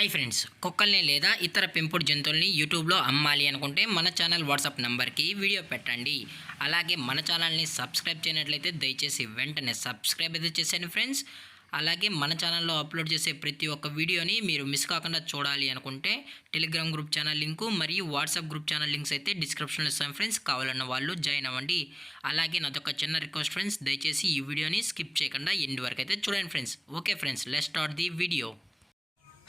Hi friends, కుక్కల్ని లేదా ఇతర పెంపుడు జంతువుల్ని యూట్యూబ్లో అమ్మాలి అనుకుంటే మన ఛానల్ వాట్సాప్ నెంబర్కి వీడియో పెట్టండి. అలాగే మన ఛానల్ని సబ్స్క్రైబ్ చేయనట్లయితే దయచేసి వెంటనే సబ్స్క్రైబ్ అయితే చేసేయండి ఫ్రెండ్స్. అలాగే మన ఛానల్లో అప్లోడ్ చేసే ప్రతి ఒక్క వీడియోని మీరు మిస్ కాకుండా చూడాలి అనుకుంటే టెలిగ్రామ్ గ్రూప్ ఛానల్ లింకు మరియు వాట్సాప్ గ్రూప్ ఛానల్ లింక్స్ అయితే డిస్క్రిప్షన్లో ఇస్తాను ఫ్రెండ్స్. కావాలన్న వాళ్ళు జాయిన్ అవ్వండి. అలాగే నాదొక చిన్న రిక్వెస్ట్ ఫ్రెండ్స్, దయచేసి ఈ వీడియోని స్కిప్ చేయకుండా ఎండ్ వరకు అయితే చూడండి friends. Okay friends, let's start the video.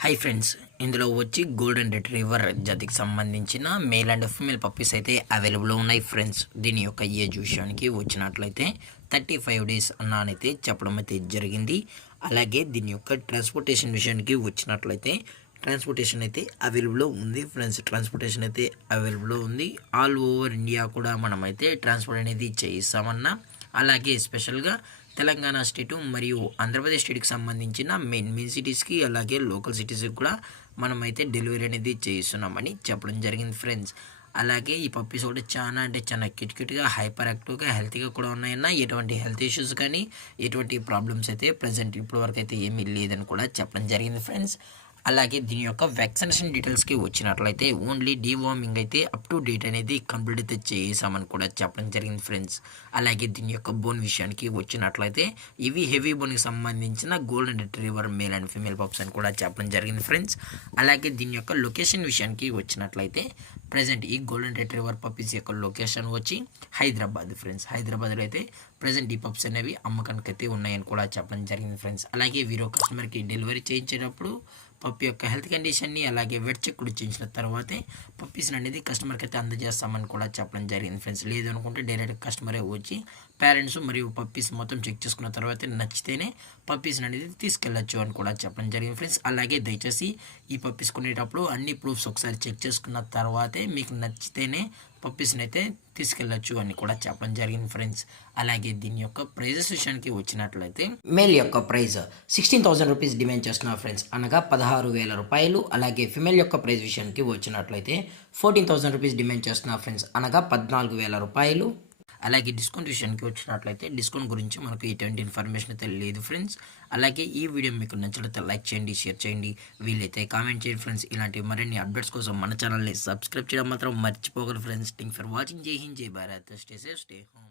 Hi friends, ఇందులో వచ్చి గోల్డెన్ రిట్రీవర్ జాతికి సంబంధించిన మేల్ అండ్ ఫీమేల్ పప్పీస్ అయితే అవైలబుల్ ఉన్నాయి ఫ్రెండ్స్. దీని యొక్క ఏజ్ విషయానికి వచ్చినట్లయితే 35 days అన్నానైతే చెప్పడం అయితే జరిగింది. అలాగే దీని యొక్క ట్రాన్స్పోర్టేషన్ విషయానికి వచ్చినట్లయితే ట్రాన్స్పోర్టేషన్ అయితే అవైలబుల్లో ఉంది ఫ్రెండ్స్. ట్రాన్స్పోర్టేషన్ అయితే అవైలబుల్లో ఉంది. ఆల్ ఓవర్ ఇండియా కూడా మనమైతే ట్రాన్స్పోర్ట్ అనేది చేయిస్తామన్నా. అలాగే స్పెషల్గా తెలంగాణ స్టేటు మరియు ఆంధ్రప్రదేశ్ స్టేట్కి సంబంధించిన మెయిన్ సిటీస్కి అలాగే లోకల్ సిటీస్కి కూడా మనమైతే డెలివరీ అనేది చేయిస్తున్నామని చెప్పడం జరిగింది ఫ్రెండ్స్. అలాగే ఈ పప్పీస్ కూడా చాలా క్యూట్గా హైపర్ యాక్టివ్గా హెల్తీగా కూడా ఉన్నాయన్న. ఎటువంటి హెల్త్ ఇష్యూస్ కానీ ఎటువంటి ప్రాబ్లమ్స్ అయితే ప్రజెంట్ ఇప్పటివరకు అయితే ఏమీ లేదని కూడా చెప్పడం జరిగింది ఫ్రెండ్స్. అలాగే దీని యొక్క వ్యాక్సినేషన్ డీటెయిల్స్కి వచ్చినట్లయితే ఓన్లీ డీవార్మింగ్ అయితే అప్ టు డేట్ అనేది కంప్లీట్ అయితే చేసామని కూడా చెప్పడం జరిగింది ఫ్రెండ్స్. అలాగే దీని యొక్క బోన్ విషయానికి వచ్చినట్లయితే ఇవి హెవీ బోన్కి సంబంధించిన golden retriever male and female pups అని కూడా చెప్పడం జరిగింది ఫ్రెండ్స్. అలాగే దీని యొక్క లొకేషన్ విషయానికి వచ్చినట్లయితే ప్రజెంట్ ఈ గోల్డెన్ రిట్రీవర్ పప్పీస్ యొక్క లొకేషన్ వచ్చి హైదరాబాద్ ఫ్రెండ్స్. హైదరాబాద్లో అయితే ప్రజెంట్ ఈ పప్స్ అనేవి అమ్మకానికి అయితే ఉన్నాయని కూడా చెప్పడం జరిగింది ఫ్రెండ్స్. అలాగే వీరో కస్టమర్కి డెలివరీ చేయించేటప్పుడు పప్పి యొక్క హెల్త్ కండిషన్ని అలాగే వెట్ చెక్ కూడా చేయించిన తర్వాతే పప్పీస్ని అనేది కస్టమర్కి అయితే అందజేస్తామని కూడా చెప్పడం జరిగింది ఫ్రెండ్స్. లేదు అనుకుంటే డైరెక్ట్ కస్టమరే వచ్చి పేరెంట్స్ మరియు పప్పీస్ మొత్తం చెక్ చేసుకున్న తర్వాత నచ్చితేనే పప్పీస్ని అనేది తీసుకెళ్ళచ్చు అని కూడా చెప్పడం జరిగింది ఫ్రెండ్స్. అలాగే దయచేసి ఈ పప్పీస్ కొనేటప్పుడు అన్ని ప్రూఫ్స్ ఒకసారి చెక్ చేసుకున్న తర్వాతే మీకు నచ్చితేనే పప్పీస్ని అయితే తీసుకెళ్ళచ్చు అని కూడా చెప్పడం జరిగింది ఫ్రెండ్స్. అలాగే దీని యొక్క ప్రైజెస్ విషయానికి వచ్చినట్లయితే మేల్ యొక్క ప్రైజ్ 16,000 రూపీస్ డిమాండ్ చేస్తున్నారు ఫ్రెండ్స్, అనగా 16,000 రూపాయలు. అలాగే ఫిమేల్ యొక్క ప్రైజ్ విషయానికి వచ్చినట్లయితే 14,000 రూపీస్ డిమాండ్ చేస్తున్నారు ఫ్రెండ్స్, అనగా 14,000 రూపాయలు. అలాగే డిస్కౌంట్ విషయానికి వచ్చినట్లయితే డిస్కౌంట్ గురించి మనకు ఎటువంటి ఇన్ఫర్మేషన్ అయితే లేదు ఫ్రెండ్స్. అలాగే ఈ వీడియో మీకు నచ్చినట్లయితే లైక్ చేయండి, షేర్ చేయండి, వీలైతే కామెంట్ చేయండి ఫ్రెండ్స్. ఇలాంటి మరిన్ని అప్డేట్స్ కోసం మన ఛానల్ని సబ్స్క్రైబ్ చేయడం మాత్రం మర్చిపోగలరు ఫ్రెండ్స్. Thank for watching. జై హింద్, జై Bharat. Stay safe, stay home.